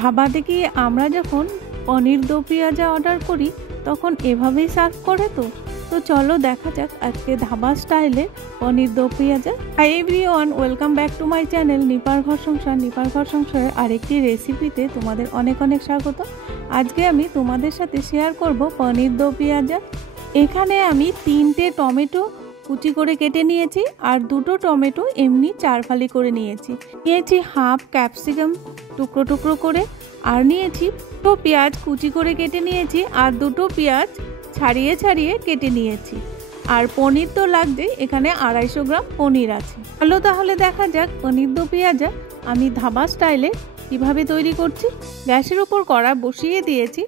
ধাবাতে কি আমরা যখন পনির দো পেঁয়াজা অর্ডার করি তখন এভাবেই সার্ভ করে। তো চলো দেখা যাক আজকে ধাবা স্টাইলে paneer do pyaza. Hi everyone, welcome back to my channel নিপার ঘর সংসার। নিপার ঘর সংসারের আরেকটি রেসিপিতে তোমাদের অনেক অনেক স্বাগত। আজকে আমি তোমাদের সাথে শেয়ার করব পনির দো পেঁয়াজা। এখানে আমি 3টে টমেটো কুচি করে কেটে নিয়েছি আর 2টো টমেটো এমনি 4 ফালি করে নিয়েছি। হাফ ক্যাপসিকাম টুকরো টুকরো করে, আর নিয়েছি তো পেঁয়াজ কুচি করে কেটে নিয়েছি আর 2টো পেঁয়াজ ছাড়িয়ে ছাড়িয়ে কেটে নিয়েছি। আর পনির তো লাগবে, এখানে 250 গ্রাম পনির আছে। চলো তাহলে দেখা যাক পনির দো পেঁয়াজা আমি ধাবা স্টাইলে কিভাবে তৈরি করছি। গ্যাসের উপর কড়া বসিয়ে দিয়েছি।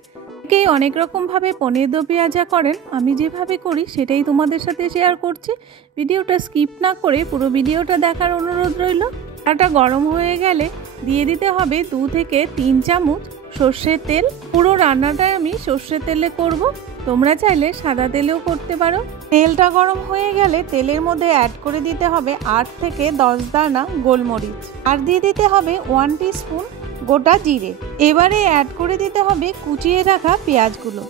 অনেক রকমভাবে পনির দো পেঁয়াজা করেন, আমি যেভাবে করি সেটাই তোমাদের সাথে শেয়ার করছি। ভিডিওটা স্কিপ না করে পুরো ভিডিওটা দেখার অনুরোধ রইল। কড়াটা গরম হয়ে গেলে দিয়ে দিতে হবে 2 থেকে 3 চামচ সর্ষের তেল। পুরো রান্নাটাই আমি সর্ষের তেলে করব, তোমরা চাইলে সাদা তেলেও করতে পারো। তেলটা গরম হয়ে গেলে তেলের মধ্যে অ্যাড করে দিতে হবে 8 থেকে 10 দানা গোলমরিচ, আর দিয়ে দিতে হবে 1 টিস্পুন গোটা জিরে। এবারে অ্যাড করে দিতে হবে কুচিয়ে রাখা পেঁয়াজগুলো।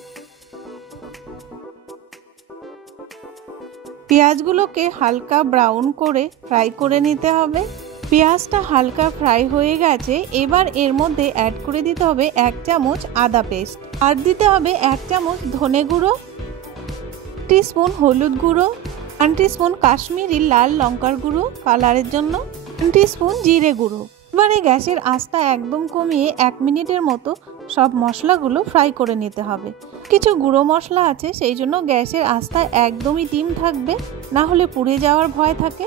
পেঁয়াজগুলোকে হালকা ব্রাউন করে ফ্রাই করে নিতে হবে। পেঁয়াজটা হালকা ফ্রাই হয়ে গেছে, এবার এর মধ্যে অ্যাড করে দিতে হবে 1 চামচ আদা পেস্ট, আর দিতে হবে 1 চামচ ধনে গুঁড়ো, টিস্পুন হলুদ গুঁড়ো, 1 টিস্পুন কাশ্মীরি লাল লঙ্কার গুঁড়ো কালারের জন্য, 1 টিস্পুন জিরে গুঁড়ো। এবারে গ্যাসের আঁচটা একদম কমিয়ে 1 মিনিটের মতো সব মশলাগুলো ফ্রাই করে নিতে হবে। কিছু গুঁড়ো মশলা আছে, সেই জন্য গ্যাসের আঁচটা একদমই ডিম থাকবে, না হলে পুড়ে যাওয়ার ভয় থাকে।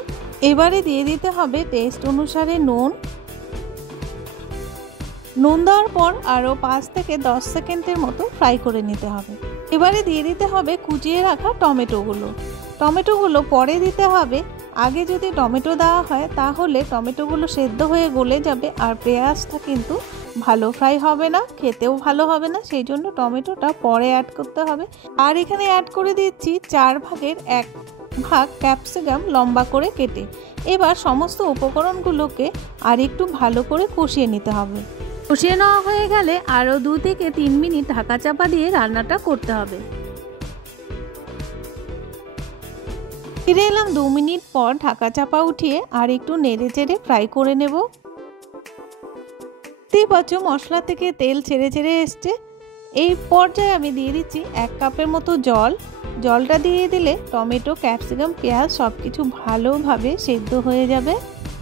এবারে দিয়ে দিতে হবে টেস্ট অনুসারে নুন। নুন দেওয়ার পর আরও 5 থেকে 10 সেকেন্ডের মতো ফ্রাই করে নিতে হবে। এবারে দিয়ে দিতে হবে কুচিয়ে রাখা টমেটোগুলো পরে দিতে হবে। আগে যদি টমেটো দেওয়া হয় তাহলে টমেটোগুলো সেদ্ধ হয়ে গলে যাবে, আর পেঁয়াজটা কিন্তু ভালো ফ্রাই হবে না, খেতেও ভালো হবে না, সেই জন্য টমেটোটা পরে অ্যাড করতে হবে। আর এখানে অ্যাড করে দিচ্ছি 4 ভাগের 1 ভাগ ক্যাপসিকাম লম্বা করে কেটে। এবার সমস্ত উপকরণগুলোকে আর একটু ভালো করে কষিয়ে নিতে হবে। কষিয়ে নেওয়া হয়ে গেলে আরও 2 থেকে 3 মিনিট ঢাকা চাপা দিয়ে রান্নাটা করতে হবে। ফিরে এলাম 2 মিনিট পর ঢাকা চাপা উঠিয়ে আর একটু নেড়ে চেড়ে ফ্রাই করে নেব। দেখতেই পাচ্ছ মশলা থেকে তেল ছেড়ে ছেড়ে এসছে। এই পর্যায়ে আমি দিয়ে দিচ্ছি 1 কাপের মতো জলটা দিয়ে দিলে টমেটো ক্যাপসিকাম পেঁয়াজ সব কিছু ভালোভাবে সেদ্ধ হয়ে যাবে।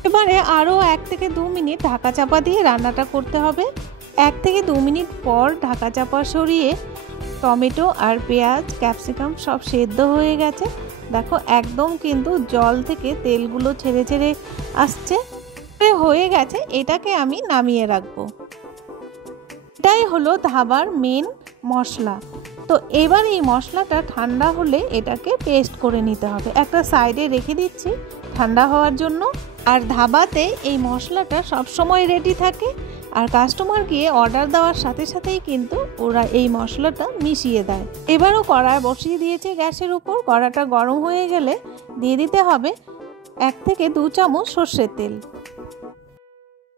এবারে আরও 1 থেকে 2 মিনিট ঢাকা চাপা দিয়ে রান্নাটা করতে হবে। 1 থেকে 2 মিনিট পর ঢাকা চাপা সরিয়ে টমেটো আর পেঁয়াজ ক্যাপসিকাম সব সেদ্ধ হয়ে গেছে। দেখো একদম কিন্তু জল থেকে তেলগুলো ছেড়ে ছেড়ে আসছে, হয়ে গেছে। এটাকে আমি নামিয়ে রাখবো। এটাই হলো ধাবার মেন মশলা। তো এবার এই মশলাটা ঠান্ডা হলে এটাকে পেস্ট করে নিতে হবে। একটা সাইডে রেখে দিচ্ছি ঠান্ডা হওয়ার জন্য। আর ধাবাতে এই মশলাটা সব সময় রেডি থাকে, আর কাস্টমার গিয়ে অর্ডার দেওয়ার সাথে সাথেই কিন্তু ওরা এই মশলাটা মিশিয়ে দেয়। এবারও কড়া বসিয়ে দিয়েছে গ্যাসের উপর। কড়াটা গরম হয়ে গেলে দিয়ে দিতে হবে 1 থেকে 2 চামচ সর্ষের তেল।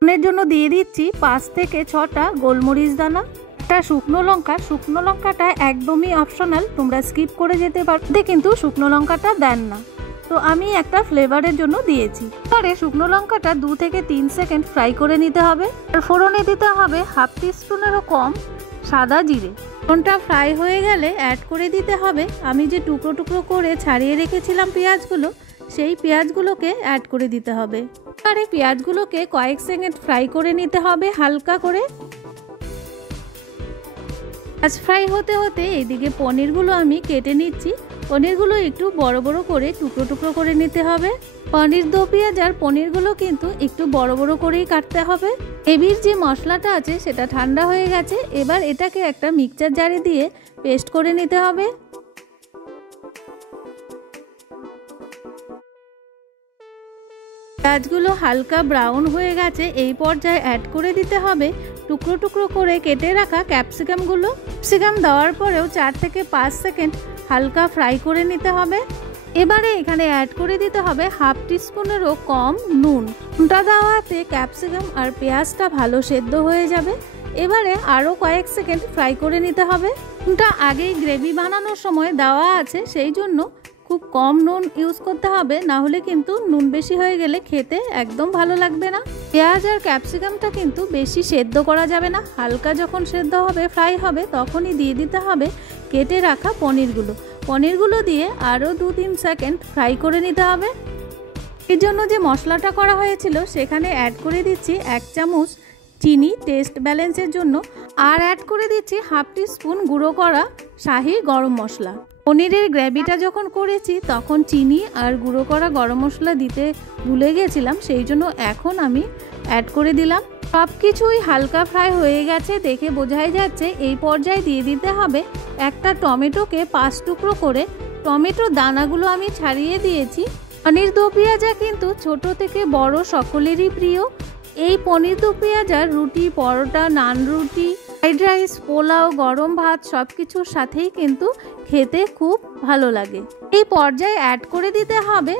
এর জন্য দিয়ে দিচ্ছি 5 থেকে 6টা গোলমরিচ দানা, একটা শুকনো লঙ্কাটা একদমই অপশনাল, তোমরা স্কিপ করে যেতে পারো, কিন্তু শুকনো লঙ্কাটা দেন না, তো আমি একটা ফ্লেভারের জন্য দিয়েছি। পরে শুকনো লঙ্কাটা 2 থেকে 3 সেকেন্ড ফ্রাই করে নিতে হবে। আর ফোড়নে দিতে হবে 1/2 টিস্পুনেরও কম সাদা জিরে। ফোড়নটা ফ্রাই হয়ে গেলে অ্যাড করে দিতে হবে আমি যে টুকরো টুকরো করে ছাড়িয়ে রেখেছিলাম পেঁয়াজগুলো, সেই পেঁয়াজগুলোকে অ্যাড করে দিতে হবে। আর এই পেঁয়াজগুলোকে কয়েক সেকেন্ড ফ্রাই করে নিতে হবে হালকা করে। পেঁয়াজ ফ্রাই হতে হতে এইদিকে পনিরগুলো আমি কেটে নিচ্ছি। পনিরগুলো একটু বড় বড় করে টুকরো টুকরো করে নিতে হবে। পনির দো পেঁয়াজার পনিরগুলো কিন্তু একটু বড় বড় করেই কাটতে হবে। গ্রেভির যে মশলাটা আছে সেটা ঠান্ডা হয়ে গেছে। এবার এটাকে একটা মিক্সচার জারে দিয়ে পেস্ট করে নিতে হবে। পেঁয়াজগুলো হালকা ব্রাউন হয়ে গেছে, এই পর্যায়ে অ্যাড করে দিতে হবে টুকরো টুকরো করে কেটে রাখা ক্যাপসিকামগুলো। ক্যাপসিকাম দেওয়ার পরেও 4 থেকে 5 সেকেন্ড হালকা ফ্রাই করে নিতে হবে। এবারে এখানে অ্যাড করে দিতে হবে 1/2 টিস্পুনেরও কম নুন। নুনটা দেওয়াতে ক্যাপসিকাম আর পেঁয়াজটা ভালো সেদ্ধ হয়ে যাবে। এবারে আরও কয়েক সেকেন্ড ফ্রাই করে নিতে হবে। নুনটা আগেই গ্রেভি বানানোর সময় দেওয়া আছে, সেই জন্য খুব কম নুন ইউজ করতে হবে, না হলে কিন্তু নুন বেশি হয়ে গেলে খেতে একদম ভালো লাগবে না। পেঁয়াজ আর ক্যাপসিকামটা কিন্তু বেশি সেদ্ধ করা যাবে না, হালকা যখন সেদ্ধ হবে ফ্রাই হবে তখনই দিয়ে দিতে হবে কেটে রাখা পনিরগুলো দিয়ে আরও 2-3 সেকেন্ড ফ্রাই করে নিতে হবে। এর জন্য যে মশলাটা করা হয়েছিল সেখানে অ্যাড করে দিচ্ছি 1 চামচ চিনি টেস্ট ব্যালেন্সের জন্য, আর অ্যাড করে দিচ্ছি 1/2 টিস্পুন গুঁড়ো করা শাহি গরম মশলা। পনিরের গ্রেভিটা যখন করেছি তখন চিনি আর গুঁড়ো করা গরম মশলা দিতে ভুলে গেছিলাম, সেই জন্য এখন আমি অ্যাড করে দিলাম। সব কিছুই হালকা ফ্রাই হয়ে গেছে, দেখে বোঝাই যাচ্ছে। এই পর্যায়ে দিয়ে দিতে হবে একটা টমেটোকে 5 টুকরো করে। টমেটোর দানাগুলো আমি ছাড়িয়ে দিয়েছি। পনির দো পেঁয়াজা কিন্তু ছোট থেকে বড় সকলেরই প্রিয়। এই পনির দো পেঁয়াজা রুটি, পরোটা, নান রুটি, ফ্রাইড রাইস, পোলাও, গরম ভাত সব কিছুর সাথেই কিন্তু খেতে খুব ভালো লাগে। এই পর্যায়ে অ্যাড করে দিতে হবে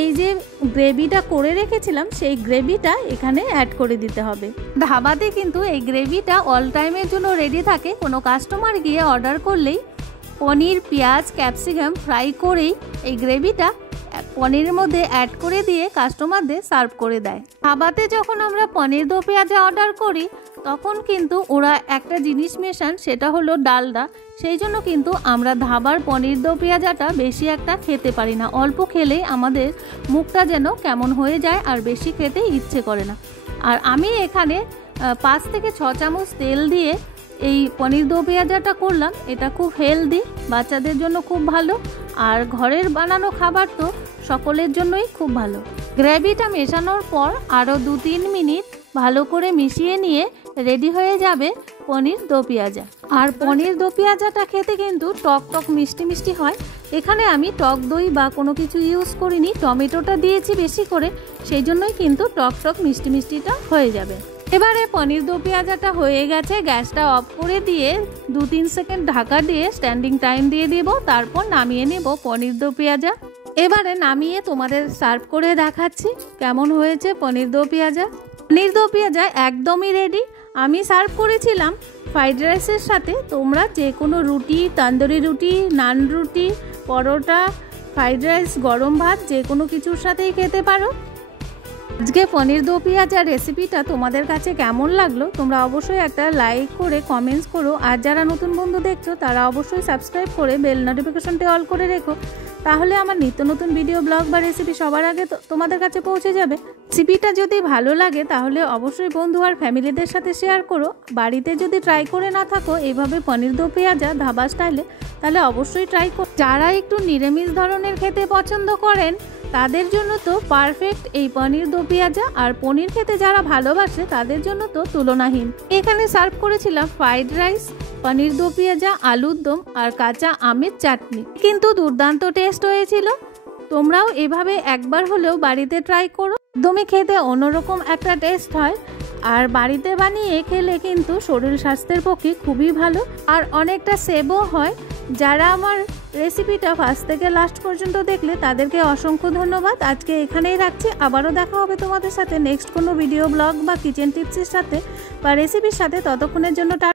এই যে গ্রেভিটা করে রেখেছিলাম, সেই গ্রেভিটা এখানে অ্যাড করে দিতে হবে। ধাবাতে কিন্তু এই গ্রেভিটা অল টাইমের জন্য রেডি থাকে। কোনো কাস্টমার গিয়ে অর্ডার করলেই পনির, পেঁয়াজ, ক্যাপসিকাম ফ্রাই করেই এই গ্রেভিটা পনিরের মধ্যে অ্যাড করে দিয়ে কাস্টমারদের সার্ভ করে দেয়। ধাবাতে যখন আমরা পনির দো পেঁয়াজা অর্ডার করি তখন কিন্তু ওরা একটা জিনিস মেশান, সেটা হলো ডালডা। সেই জন্য কিন্তু আমরা ধাবার পনির দো পেঁয়াজাটা বেশি একটা খেতে পারি না, অল্প খেলেই আমাদের মুখটা যেন কেমন হয়ে যায় আর বেশি খেতে ইচ্ছে করে না। আর আমি এখানে 5 থেকে 6 চামচ তেল দিয়ে এই পনির দো পেঁয়াজাটা করলাম। এটা খুব হেলদি, বাচ্চাদের জন্য খুব ভালো, আর ঘরের বানানো খাবার তো সকলের জন্যই খুব ভালো। গ্রেভিটা মেশানোর পর আরও 2-3 মিনিট ভালো করে মিশিয়ে নিয়ে রেডি হয়ে যাবে পনির দো পেঁয়াজা। আর পনির দো পেঁয়াজাটা খেতে কিন্তু টক টক মিষ্টি মিষ্টি হয়। এখানে আমি টক দই বা কোনো কিছু ইউজ করিনি, টমেটোটা দিয়েছি বেশি করে, সেই জন্যই কিন্তু টক টক মিষ্টি মিষ্টিটা হয়ে যাবে। এবারে পনির দো পেঁয়াজাটা হয়ে গেছে, গ্যাসটা অফ করে দিয়ে 2-3 সেকেন্ড ঢাকা দিয়ে স্ট্যান্ডিং টাইম দিয়ে দিব, তারপর নামিয়ে নেব পনির দো পেঁয়াজা। এবারে নামিয়ে তোমাদের সার্ভ করে দেখাচ্ছি কেমন হয়েছে পনির দো পেঁয়াজা। পনির দো পেঁয়াজা একদমই রেডি। আমি সার্ভ করেছিলাম ফ্রাইড রাইসের সাথে, তোমরা যে কোনো রুটি, তন্দুরি রুটি, নান রুটি, পরোটা, ফ্রাইড রাইস, গরম ভাত যে কোনো কিছুর সাথেই খেতে পারো। আজকে পনির দো পেঁয়াজা রেসিপিটা তোমাদের কাছে কেমন লাগলো তোমরা অবশ্যই একটা লাইক করে কমেন্টস করো। আর যারা নতুন বন্ধু দেখছো তারা অবশ্যই সাবস্ক্রাইব করে বেল নোটিফিকেশনটা অল করে রেখো, তাহলে আমার নিত্য নতুন ভিডিও, ব্লগ বা রেসিপি সবার আগে তোমাদের কাছে পৌঁছে যাবে। রেসিপিটা যদি ভালো লাগে তাহলে অবশ্যই বন্ধু আর ফ্যামিলিদের সাথে শেয়ার করো। বাড়িতে যদি ট্রাই করে না থাকো এইভাবে পনির দো পেঁয়াজা ধাবা স্টাইলে, তাহলে অবশ্যই ট্রাই করো। যারা একটু নিরামিষ ধরনের খেতে পছন্দ করেন তাদের জন্য তো পারফেক্ট এই পনির দো পেঁয়াজা, আর পনির খেতে যারা ভালোবাসে তাদের জন্য তো তুলনাহীন। এখানে সার্ভ করেছিলাম ফ্রাইড রাইস, পনির দো পেঁয়াজা, আলুর দম আর কাঁচা আমের চাটনি। কিন্তু দুর্দান্ত টেস্ট হয়েছিল। তোমরাও এভাবে একবার হলেও বাড়িতে ট্রাই করো, একদমই খেতে অন্যরকম একটা টেস্ট হয়। আর বাড়িতে বানিয়ে খেলে কিন্তু শরীর স্বাস্থ্যের পক্ষে খুবই ভালো, আর অনেকটা সেভও হয়। যারা আমার রেসিপিটা ফার্স্ট থেকে লাস্ট পর্যন্ত দেখলে তাদেরকে অসংখ্য ধন্যবাদ। আজকে এখানেই রাখছি, আবারও দেখা হবে তোমাদের সাথে নেক্সট কোনো ভিডিও, ব্লগ বা কিচেন টিপসের সাথে বা রেসিপির সাথে। ততক্ষণের জন্য